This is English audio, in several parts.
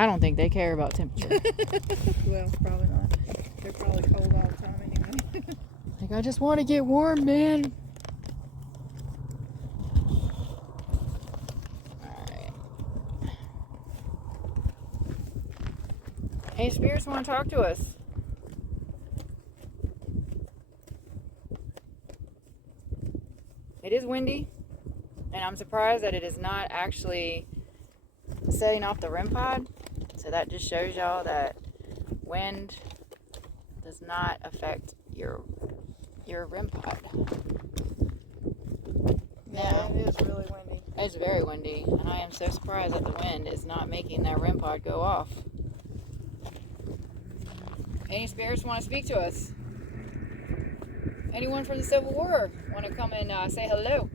I don't think they care about temperature. Well, probably not. They're probably cold all the time anyway. Like, I just want to get warm, man. Alright. Hey, spirits want to talk to us. It is windy, and I'm surprised that it is not actually setting off the REM pod. So that just shows y'all that wind does not affect your REM pod. Yeah, it is really windy. It's very windy, and I am so surprised that the wind is not making that REM pod go off. Any spirits want to speak to us? Anyone from the Civil War want to come and say hello?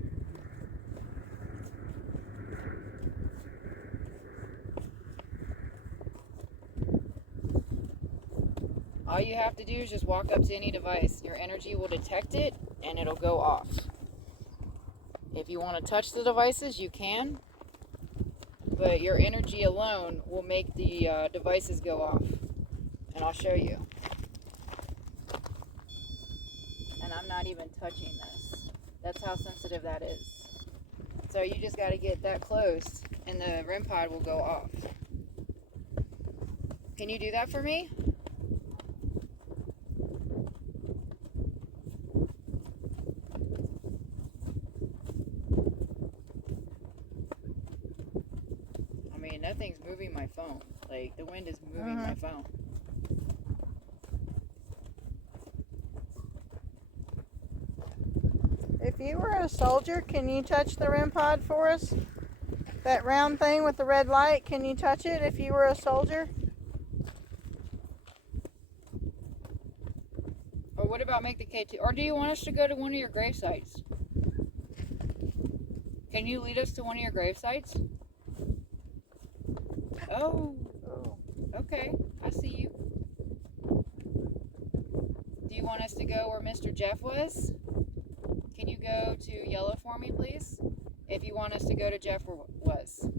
All you have to do is just walk up to any device. Your energy will detect it, and it'll go off. If you want to touch the devices, you can, but your energy alone will make the devices go off. And I'll show you. And I'm not even touching this. That's how sensitive that is. So you just got to get that close, and the REM pod will go off. Can you do that for me? I mean, nothing's moving my phone. Like, the wind is moving my phone. If you were a soldier, can you touch the REM pod for us? That round thing with the red light, can you touch it if you were a soldier? Or what about make the K2? Or do you want us to go to one of your grave sites? Can you lead us to one of your grave sites? Oh, okay. I see you. Do you want us to go where Mr. Jeff was? Can you go to yellow for me, please? If you want us to go to Jeff was.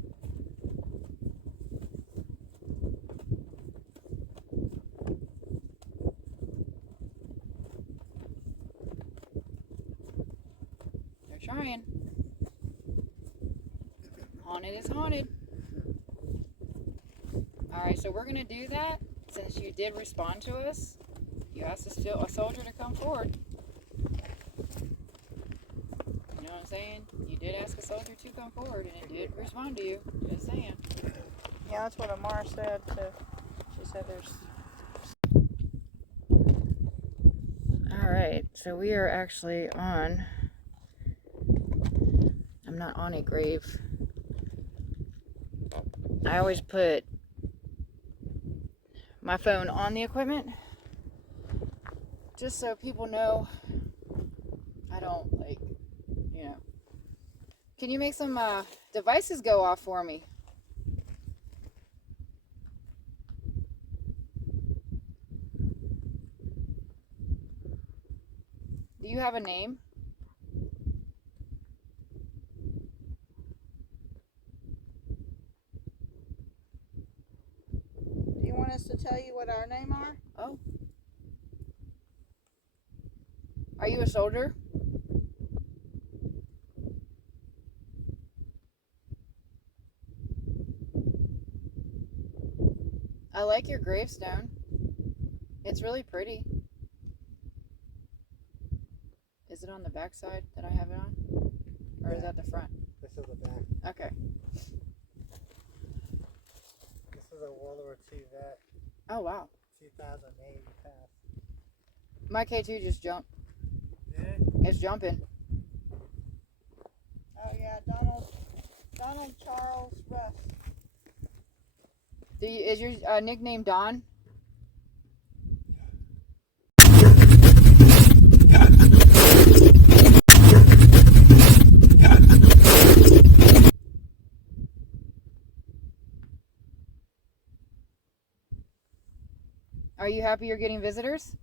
They're trying. Haunted is haunted. Alright, so we're going to do that. Since you did respond to us, you asked a soldier to come forward. You know what I'm saying? You did ask a soldier to come forward, and it did respond to you. Just saying. Yeah, that's what Amar said. So she said there's... Alright, so we are actually on... I'm not on a grave. I always put my phone on the equipment just so people know I don't, like, you know. Can you make some devices go off for me? Do you have a name? Do you want us to tell you what our name are? Oh. Are you a soldier? I like your gravestone. It's really pretty. Is it on the back side that I have it on? Or is that the front? This is the back. Okay. This is a World War II vet. Oh, wow. 2008 passed. My K2 just jumped. Yeah. It's jumping. Oh yeah, Donald Charles Russ. Is your nickname Don? Are you happy you're getting visitors?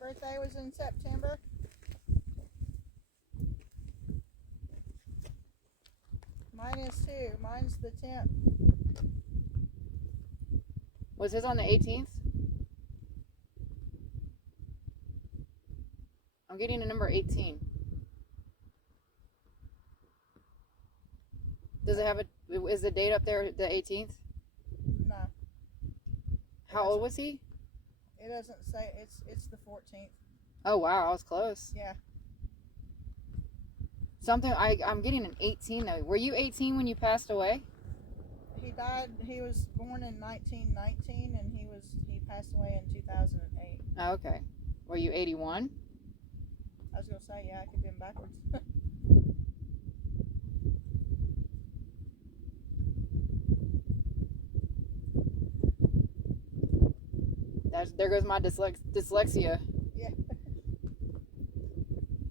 birthday was in September? Mine is too. Mine's the 10th. Was his on the 18th? I'm getting a number 18. Does it have a, is the date up there the 18th? No. How old was he? It doesn't say. It's the 14th. Oh wow, I was close. Yeah. Something, I'm getting an 18 though. Were you 18 when you passed away? He died. He was born in 1919, and he passed away in 2008. Oh, okay. Were you 81? I was gonna say, yeah, I could have been backwards. There goes my dyslexia. Yeah.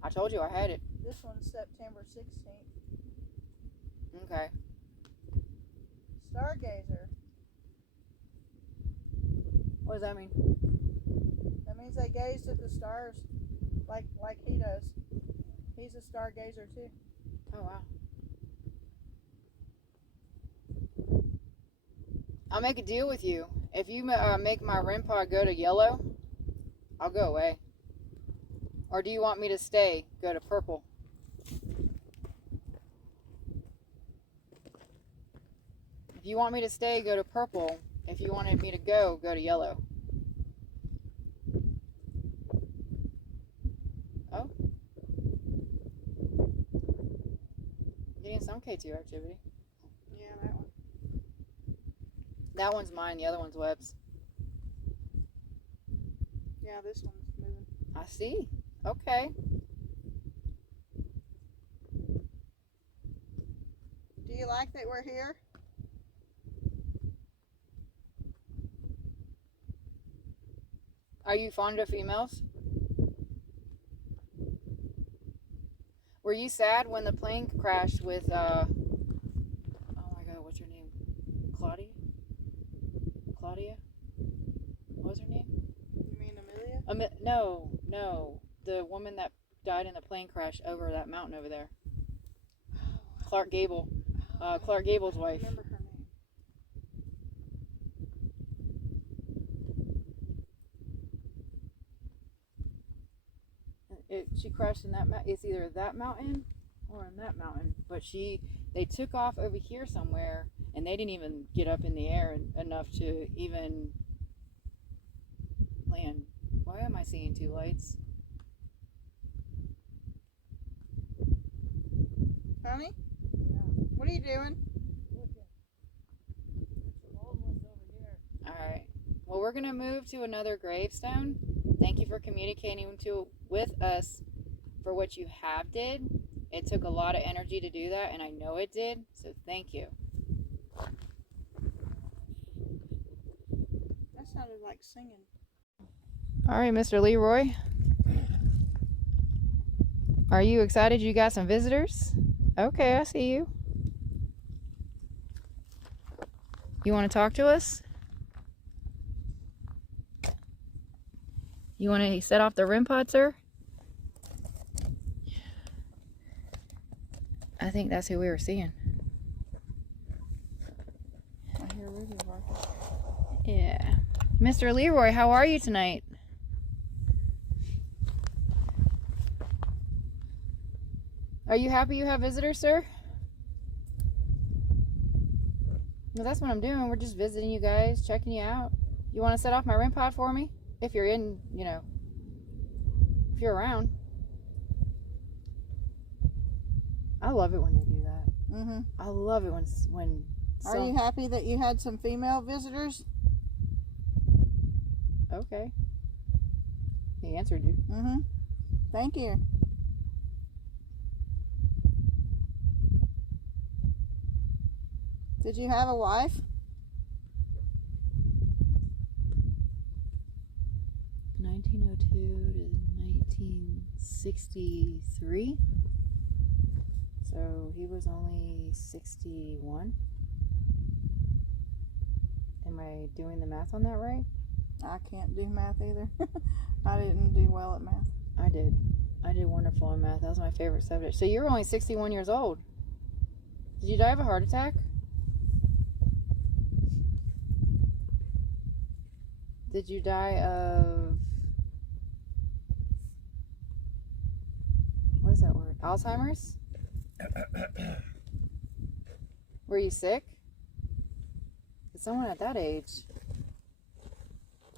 I told you I had it. This one's September 16th. Okay. Stargazer. What does that mean? That means they gazed at the stars like he does. He's a stargazer too. Oh wow. I'll make a deal with you. If you make my REM pod go to yellow, I'll go away. Or do you want me to stay, go to purple? If you want me to stay, go to purple. If you wanted me to go to yellow. Oh. I'm getting some K2 activity. Yeah, that one. That one's mine, the other one's Webb's. Yeah, this one's moving. I see. Okay. Do you like that we're here? Are you fond of females? Were you sad when the plane crashed with, oh my god, what's her name? Claudia? What was her name? You mean Amelia? No. The woman that died in the plane crash over that mountain over there. Clark Gable. Clark Gable's wife. I remember her name. She crashed in that mountain. It's either that mountain or in that mountain. But they took off over here somewhere, and they didn't even get up in the air enough to even land. Why am I seeing two lights? Honey? Yeah. What are you doing? Looking. There's some old ones over here. Alright. Well, we're going to move to another gravestone. Thank you for communicating with us for what you have did. It took a lot of energy to do that, and I know it did, so thank you. That sounded like singing. Alright, Mr. Leroy. Are you excited you got some visitors? Okay, I see you. You want to talk to us? You want to set off the REM pod, sir? I think that's who we were seeing. I hear Ruby barking. Yeah. Mr. Leroy, how are you tonight? Are you happy you have visitors, sir? Well, that's what I'm doing. We're just visiting you guys, checking you out. You want to set off my REM pod for me? If you're in, if you're around. I love it when they do that. Mm-hmm. I love it when. Are you happy that you had some female visitors? Okay. He answered you. Mm-hmm. Thank you. Did you have a wife? (1902 to 1963). So he was only 61. Am I doing the math on that right? I can't do math either. I didn't do well at math. I did. I did wonderful in math. That was my favorite subject. So you were only 61 years old. Did you die of a heart attack? Did you die of... What is that word? Alzheimer's? Were you sick? Is someone at that age?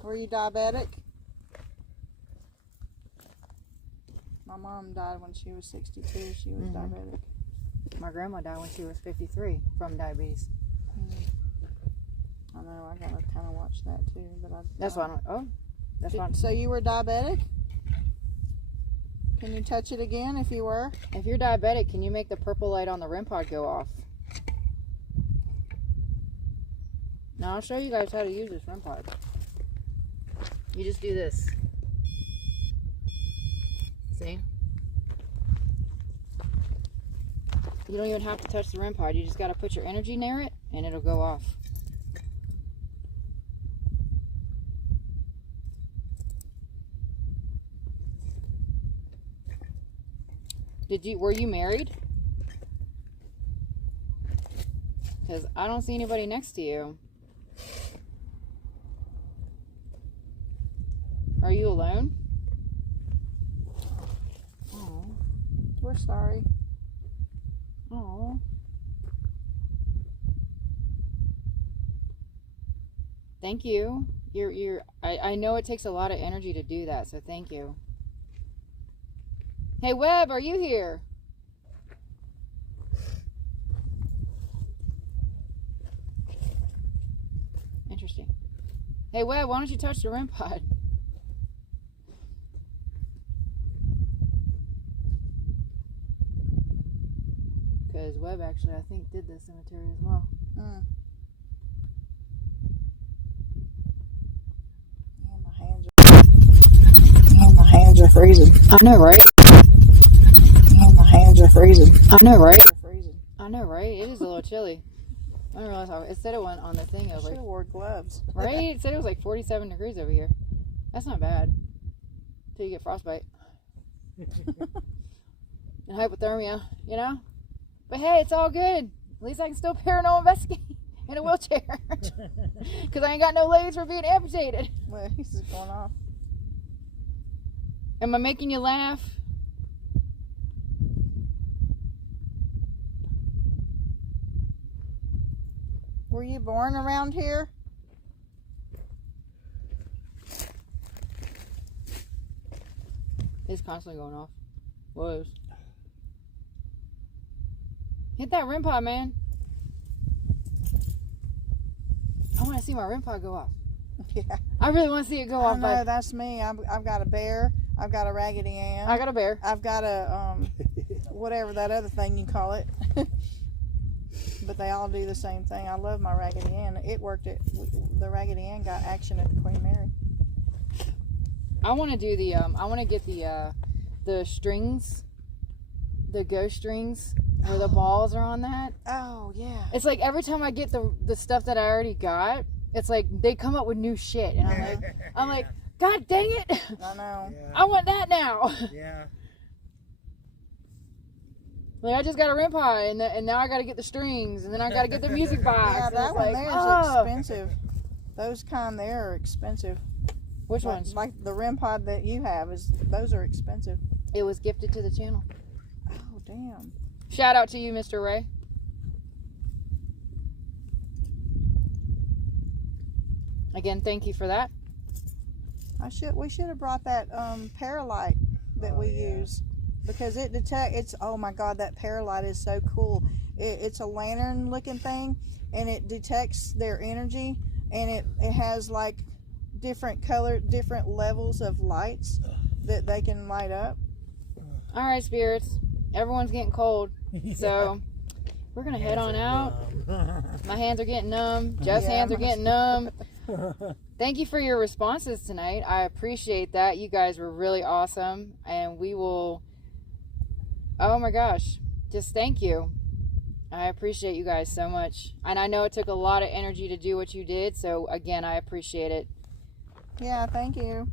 Were you diabetic? My mom died when she was 62. She was diabetic. My grandma died when she was 53 from diabetes. I know. I gotta kind of watch that too. But That's why I don't... Oh, that's why... So you were diabetic? Can you touch it again if you were? If you're diabetic, can you make the purple light on the REM pod go off? Now I'll show you guys how to use this REM pod. You just do this. See? You don't even have to touch the REM pod. You just got to put your energy near it and it'll go off. Were you married? Because I don't see anybody next to you. Are you alone? Oh, We're sorry. oh. Thank you. I know it takes a lot of energy to do that, so thank you. Hey, Webb, are you here? Interesting. Hey, Webb, why don't you touch the REM pod? Because Webb actually, I think, did the cemetery as well. Mm. My hands are freezing. I know, right? My hands are freezing. I know, right? Freezing. I know, right? It is a little chilly. I didn't realize how it said it went on the thing. I was Should like, have wore gloves. right? It said it was like 47 degrees over here. That's not bad. Till you get frostbite. And hypothermia, you know? But hey, it's all good. At least I can still paranormal investigate in a wheelchair. Because I ain't got no legs for being amputated. Well, he's just going off. Am I making you laugh? Were you born around here? It's constantly going off. Was. Hit that REM pod, man. I want to see my REM pod go off. Yeah. I really want to see it go I off. know, that's me. I've got a bear. I've got a Raggedy Ann. I got a bear. I've got a, whatever that other thing you call it. But they all do the same thing. I love my Raggedy Ann. It worked at, the Raggedy Ann got action at the Queen Mary. I want to do the, I want to get the strings, the ghost strings, where the balls are on that. Oh, yeah. It's like every time I get the stuff that I already got, it's like they come up with new shit. And I'm like, God dang it. I know. Yeah. I want that now. Yeah. Like I just got a REM pod, and now I got to get the strings, and then I got to get the music box. Yeah, and that it's one like, there is oh. expensive. Those kind there are expensive. Which ones? Like the REM pod that you have, those are expensive. It was gifted to the channel. Oh, damn. Shout out to you, Mr. Ray. Again, thank you for that. We should have brought that Paralight that we use, because it detects. Oh my God, that Paralight is so cool. It's a lantern looking thing, and it detects their energy, and it has like different levels of lights that they can light up. All right, spirits. Everyone's getting cold, so we're gonna head on out. My hands are getting numb. Jeff's hands are getting numb. Thank you for your responses tonight. I appreciate that. You guys were really awesome, and we will. Oh my gosh, just thank you. I appreciate you guys so much, and I know it took a lot of energy to do what you did. So again, I appreciate it. Yeah, thank you.